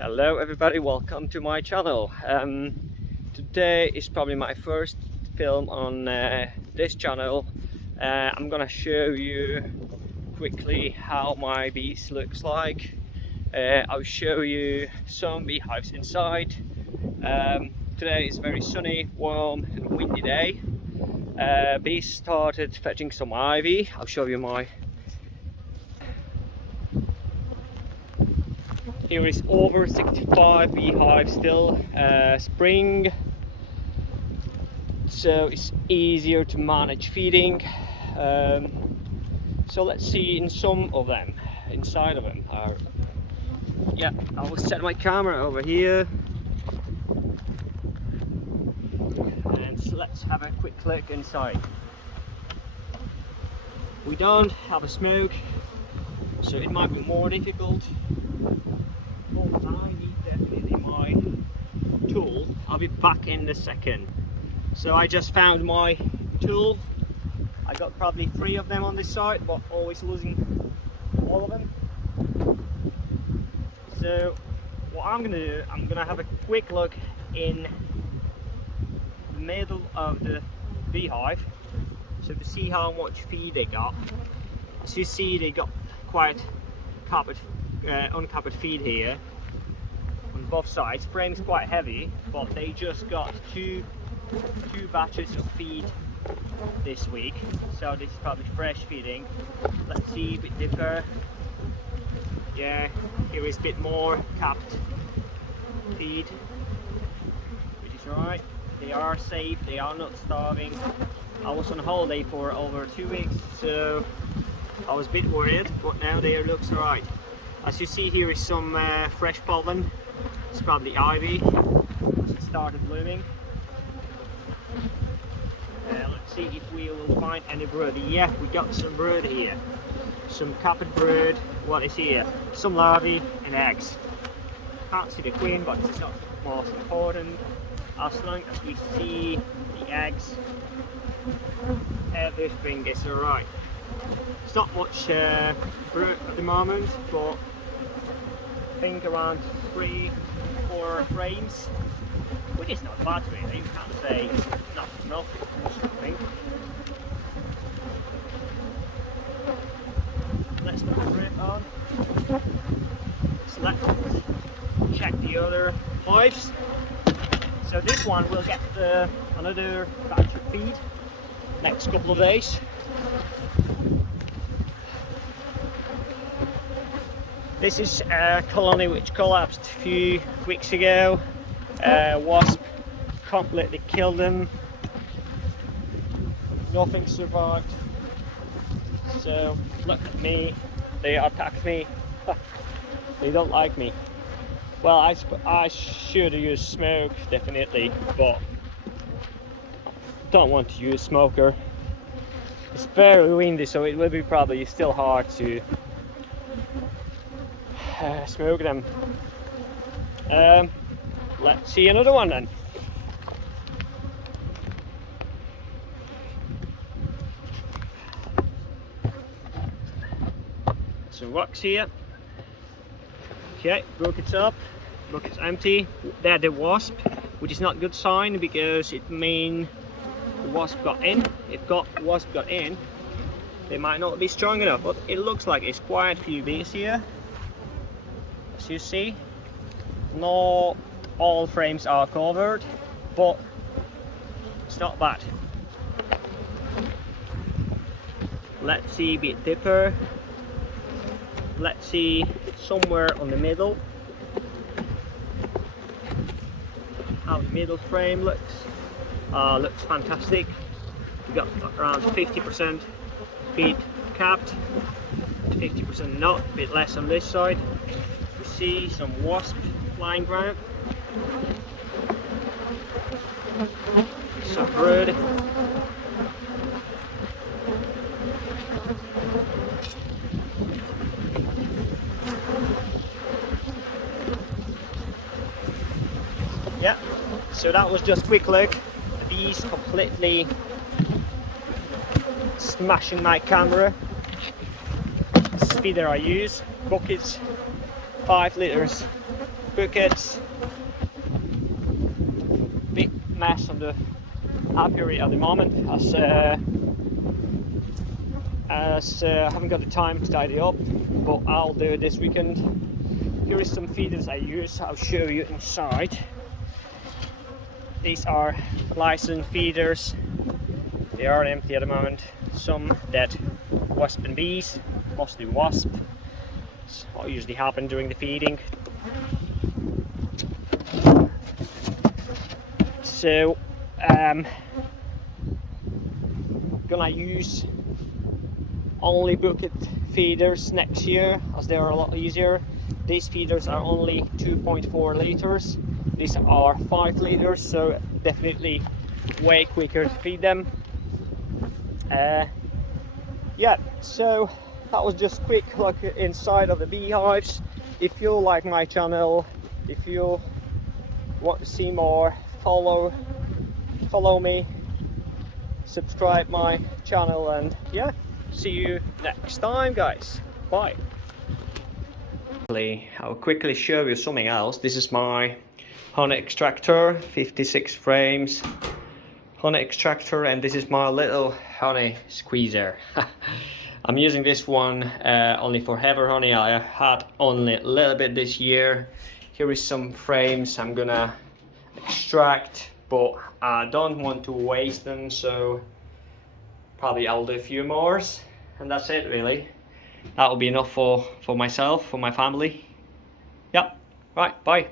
Hello everybody, welcome to my channel. Today is probably my first film on this channel. I'm gonna show you quickly how my bees looks like. I'll show you some beehives inside. Today is a very sunny, warm and windy day. Bees started fetching some ivy. I'll show you my... Here is over 65 beehives still, spring, so it's easier to manage feeding. So let's see in some of them, inside of them. Yeah, I will set my camera over here. And so let's have a quick look inside. We don't have a smoke, so it might be more difficult. I need definitely my tool. I'll be back in a second. So I just found my tool. I got probably 3 of them on this side, but always losing all of them. So what I'm gonna do, I'm gonna have a quick look in the middle of the beehive, so to see how much feed they got. As you see, they got quite uncapped feed here on both sides. Frame's quite heavy, but they just got two batches of feed this week, so this is probably fresh feeding. Let's see a bit deeper. Yeah, here is a bit more capped feed, which is right. They are safe, they are not starving. I was on holiday for over 2 weeks, so I was a bit worried, but now they looks alright. As you see, here is some fresh pollen. It's probably ivy as it started blooming. Let's see if we will find any brood. Yeah, we got some brood here. Some capped brood. What is here? Some larvae and eggs. Can't see the queen, but it's not most important. As long as we see the eggs, everything is alright. It's not much brood at the moment, but I think around 3-4 frames, which is not bad really. You can't say it's not nothing or something. Let's put the brood on. So let's check the other hives. So this one will get another batch of feed next couple of days. This is a colony which collapsed a few weeks ago. Wasp completely killed them. Nothing survived. So look at me. They attacked me. They don't like me. Well, I should use smoke definitely, but don't want to use smoker. It's very windy, so it will be probably still hard to smoke them. Let's see another one then. Some rocks here. Okay, bucket's up, bucket's empty. There the wasp, which is not a good sign because it means the wasp got in. If wasp got in, they might not be strong enough, but it looks like it's quite a few bees here. As you see, not all frames are covered, but it's not bad. Let's see a bit deeper. Let's see somewhere on the middle how the middle frame looks. Looks fantastic. We got around 50% feed capped, 50% not, a bit less on this side. We see some wasp flying around, some brood. Yeah, so that was just a quick look. The bees completely smashing my camera. This feeder I use, buckets, 5 liters buckets. Big mess on the apiary at the moment, as I haven't got the time to tidy up, but I'll do it this weekend. Here is some feeders I use. I'll show you inside. These are licensed feeders. They are empty at the moment. Some dead wasp and bees, mostly wasp. That's what usually happens during the feeding. So gonna use only bucket feeders next year, as they are a lot easier. These feeders are only 2.4 liters. These are 5 liters, so definitely way quicker to feed them. Yeah, so that was just quick look inside of the beehives. If you like my channel, if you want to see more, follow me, subscribe my channel, and yeah, see you next time, guys. Bye. I'll quickly show you something else. This is my honey extractor, 56 frames honey extractor, and this is my little honey squeezer. I'm using this one only for heavy honey. I had only a little bit this year. Here is some frames I'm gonna extract, but I don't want to waste them, so probably I'll do a few more, and that's it really. That will be enough for myself, for my family. Yep, right, bye.